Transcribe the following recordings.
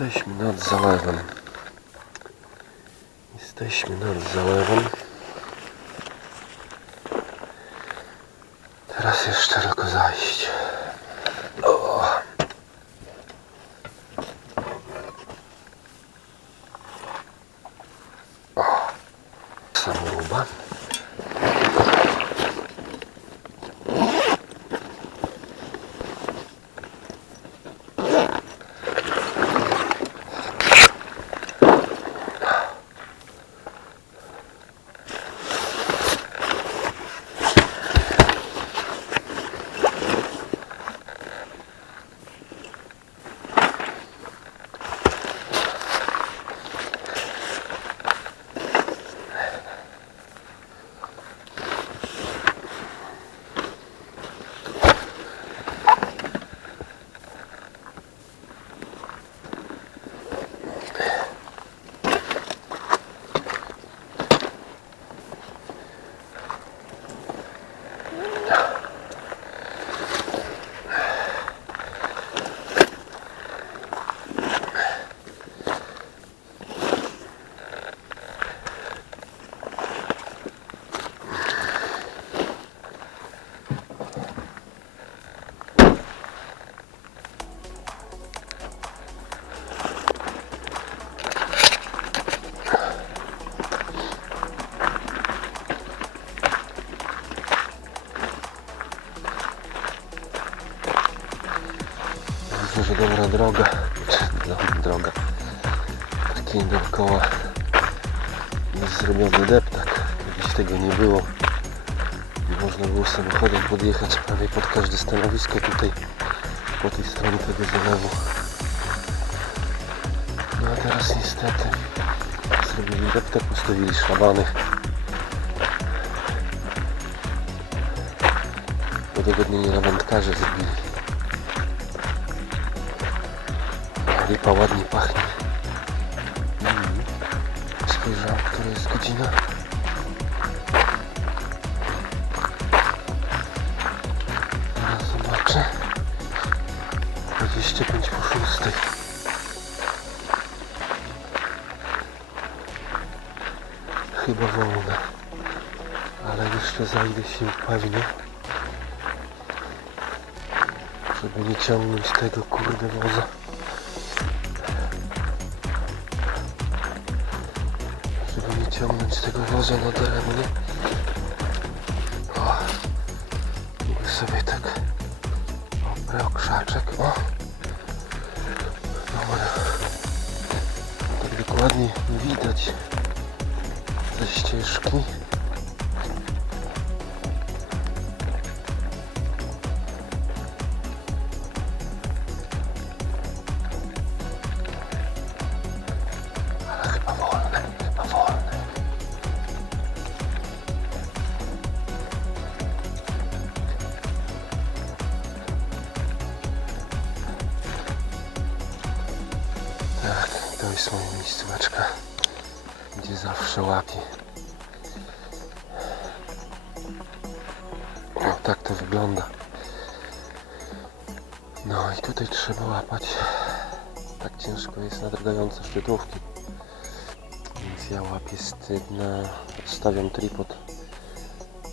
Jesteśmy nad zalewem. Jesteśmy nad zalewem. Teraz jeszcze tylko zajść. O. O. Samoruba. Widzę, że dobra droga. Dobra droga. Taki dookoła jest zrobiony deptak. Kiedyś tego nie było. I można było samochodem podjechać prawie pod każde stanowisko tutaj po tej stronie tego zalewu. No a teraz niestety zrobili deptak, postawili szabany. Udogodnienie na wędkarze zrobili. Lipa ładnie pachnie. Mm. Spojrzałem, która jest godzina. Teraz zobaczę. 25 po 6. Chyba wolne. Ale jeszcze zajdę się pewnie. Żeby nie ciągnąć tego kurde woza. Żeby nie ciągnąć tego woza na daremnie. O, mogę sobie tak oprę o krzaczek. O. Dobra. Tak dokładnie widać ze ścieżki. Gdzie zawsze łapię. O, tak to wygląda. No i tutaj trzeba łapać. Tak ciężko jest na drgające szczytówki. Więc ja łapię styk na... Stawiam tripod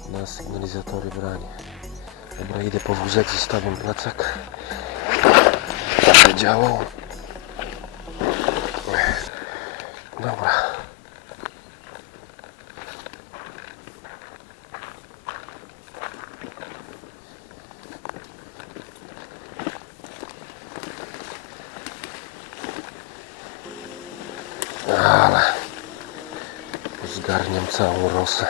na sygnalizatory branie. Dobra, idę po wózek, zostawiam plecak. Będę działał. Dobra. Ale zgarniam całą rosę.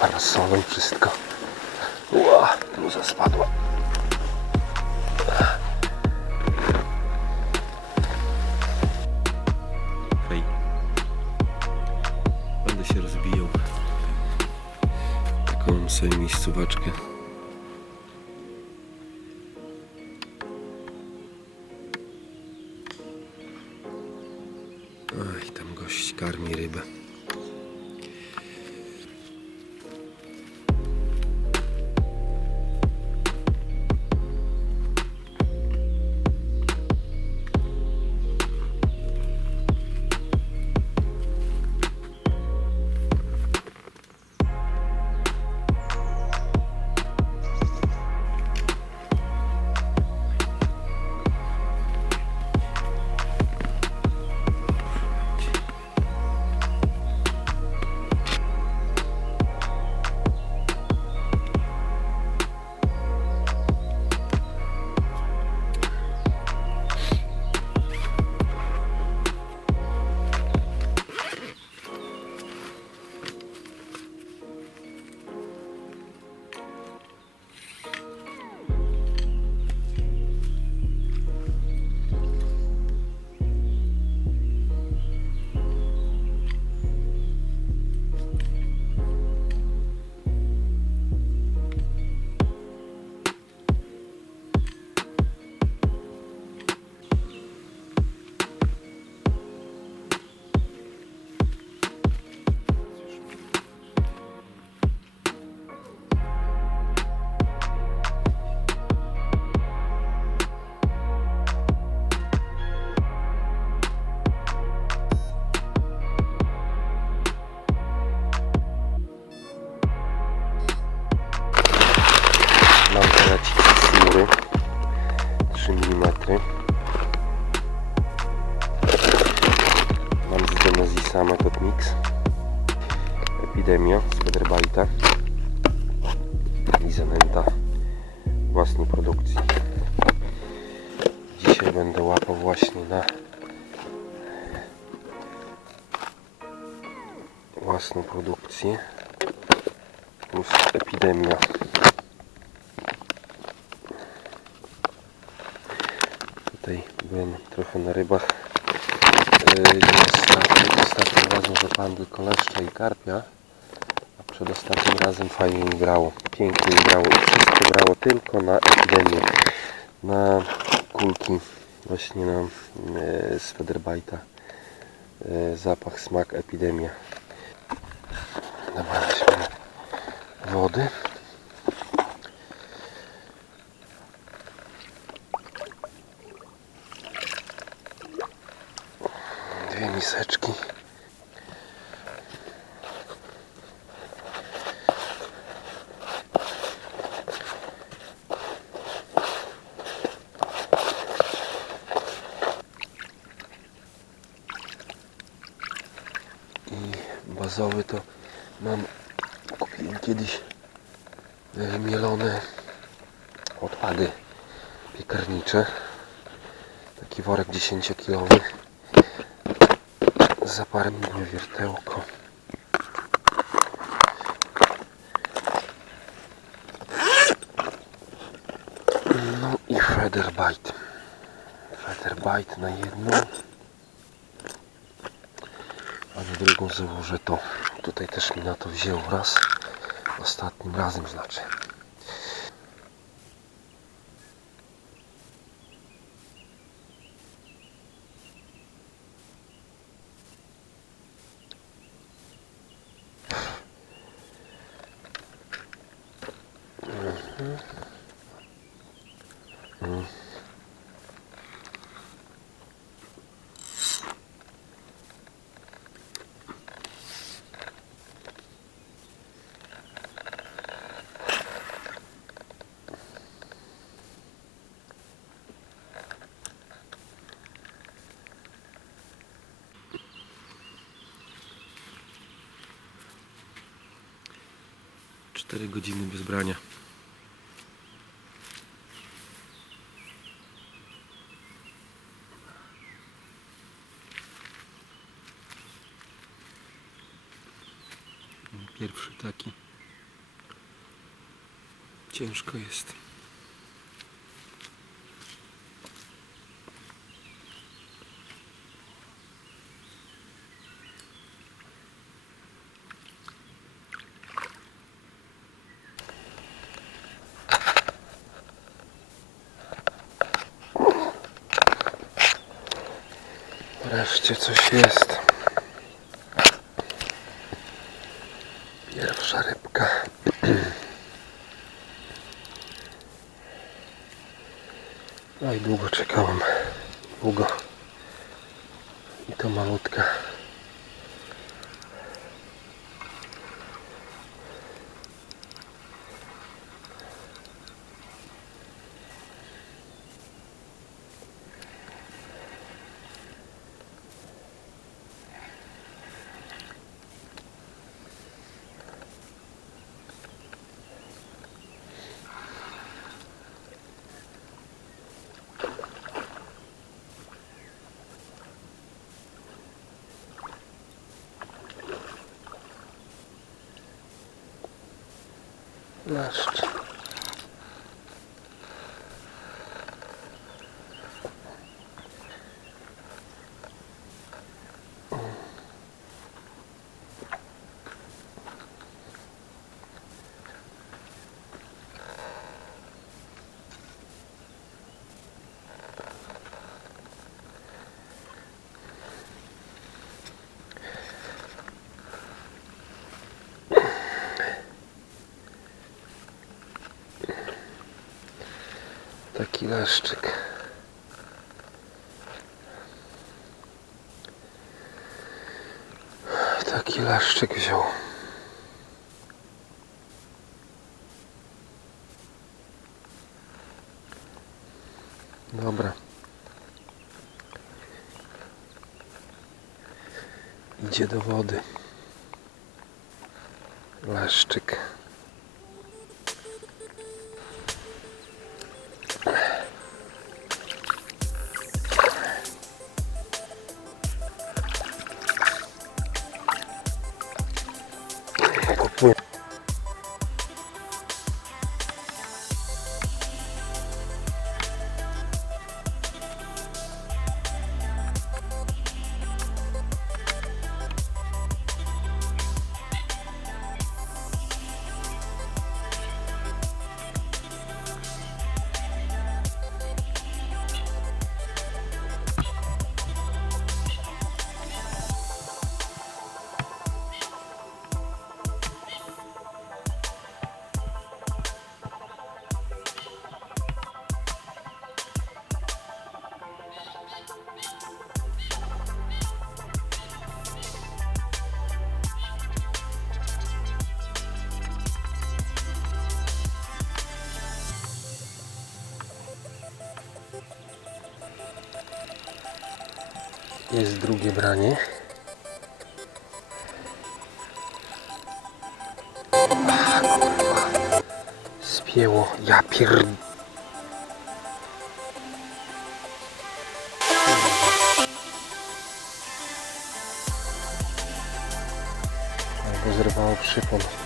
Parasolem wszystko. Ła, bluza spadła. Hej. Będę się rozbijał. Taką mam sobie. Epidemia z Federbite'a i Zenenta własnej produkcji. Dzisiaj będę łapał właśnie na własną produkcję plus epidemia. Tutaj byłem trochę na rybach. Yy, Niestety ostatnim razem złapałem tylko leszcza i karpia, a przedostatnim razem fajnie mi grało. Pięknie mi grało i wszystko grało tylko na epidemię. Na kulki właśnie na yy, z Federbite'a. Yy, zapach, smak, epidemia. Dobra, weźmy wody. Dwie miseczki. I bazowy to mam kupiłem kiedyś e, mielone odpady piekarnicze. Taki worek 10-kilowy z zaparem na wiertełko. No i Featherbite. Featherbite na jedną. Może drugą założę to. Tutaj też mi na to wzięło raz. Ostatnim razem znaczy. Mm-hmm. 4 godziny bez brania. Pierwszy taki. Ciężko jest. Wreszcie coś jest. 16 Taki leszczyk. Taki leszczyk wziął. Dobra. Idzie do wody. Leszczyk. Jest drugie branie. Spięło. Ja pier... Albo zerwało przypon.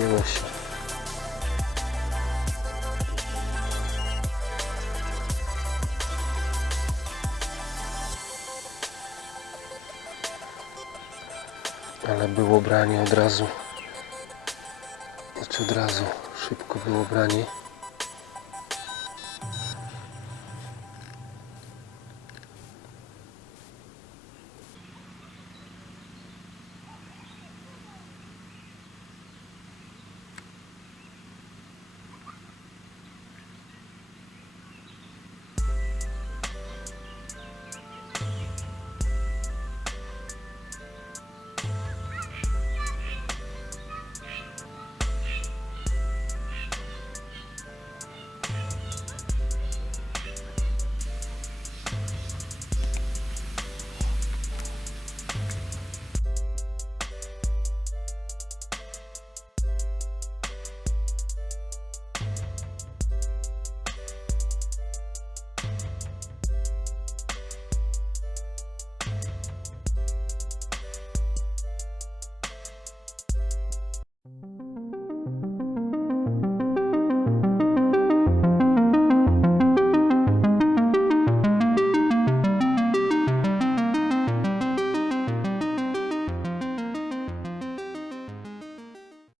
Spięło się. Ale było branie od razu. Znaczy od razu szybko było branie.